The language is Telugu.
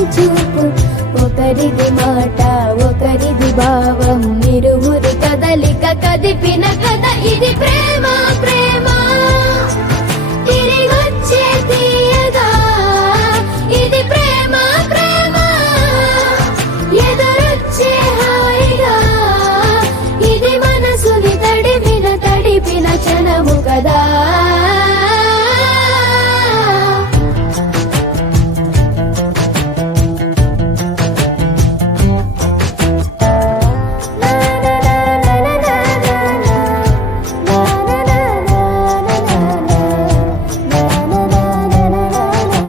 ఒకరి చూపు ఒకరిది మాట ఒకరిది భావం ఇరువురి కదలిక కదిపిన కథ ఇది ప్రేమ ప్రేమ తిరిగొచ్చే తీయగా ఇది ప్రేమ ప్రేమ ఎదురొచ్చే హాయిగా ఇది మనసుని తడిపిన క్షణము కదా.